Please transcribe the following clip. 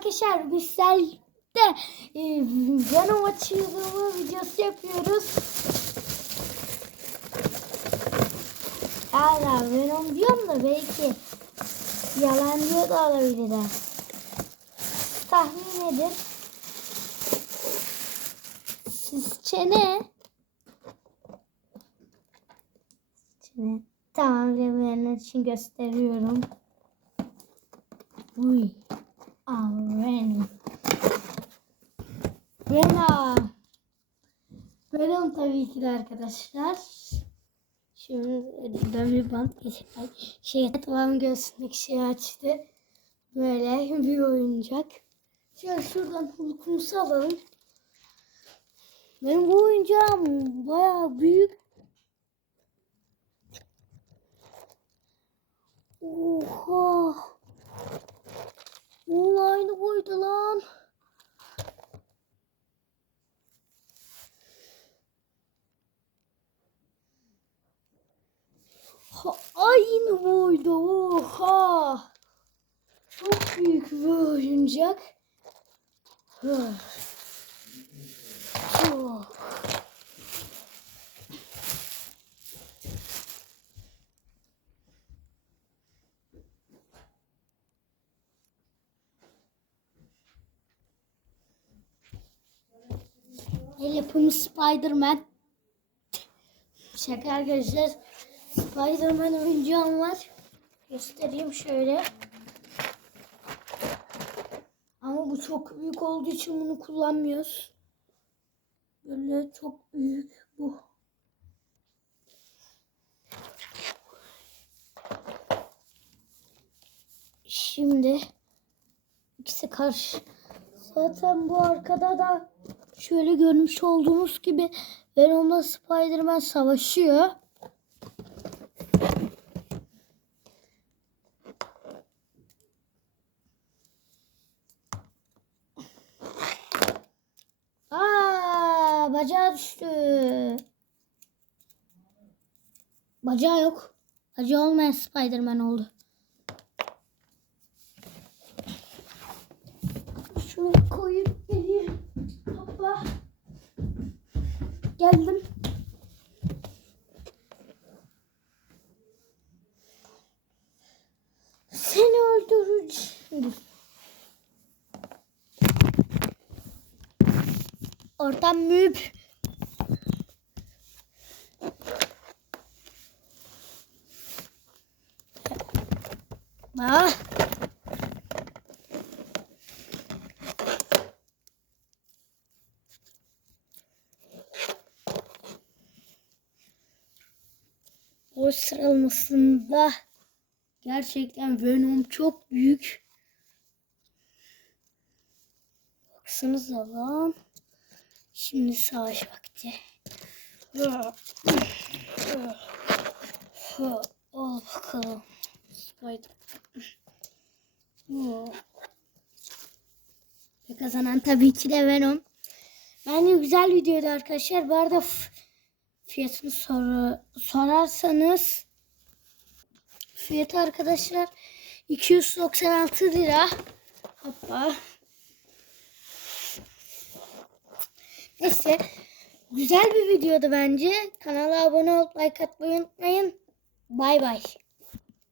arkadaşlar Müsel'de e, Venom açılımı videosu yapıyoruz. Hala Venom diyorum da belki yalan diyor da olabilirler. Tahmin edin. Sizce ne? Şimdi tamam bilemeyenler için gösteriyorum. Uy. Aa, Venom. Venom. Venom tabii ki de arkadaşlar. Şimdi bir bant geçer. Şey, tamam göğsündeki şeyi açtı. Böyle bir oyuncak. Şöyle şuradan hulkumuzu alalım. Benim bu oyuncağım bayağı büyük. Oha. Onun aynı boyda lan. Ha, aynı boyda. Oha. Çok büyük bir oyuncak. Oh. El yapımı Spider-Man. Şaka arkadaşlar. Spider-Man oyuncağım var. Göstereyim şöyle. Ama bu çok büyük olduğu için bunu kullanmıyoruz. Böyle çok büyük bu. Şimdi ikisi karşı. Zaten bu arkada da şöyle görmüş olduğunuz gibi Venom'la Spider-Man savaşıyor. Bacağı düştü. Bacağı yok. Bacağı olmayan Spider-Man oldu. Şunu koyup geleyim. Hoppa. Geldim. Seni öldüreceğim. Ortam müp. Ah. O sıralamasında gerçekten Venom çok büyük. Baksanıza lan. Şimdi savaş vakti. Al bakalım. Spider. Ve kazanan tabii ki de Venom. Bence güzel videoydu arkadaşlar. Bu arada fiyatını sor sorarsanız fiyatı arkadaşlar 296 lira. Hoppa. Neyse. Güzel bir videodu bence. Kanala abone olup like atmayı unutmayın. Bay bay.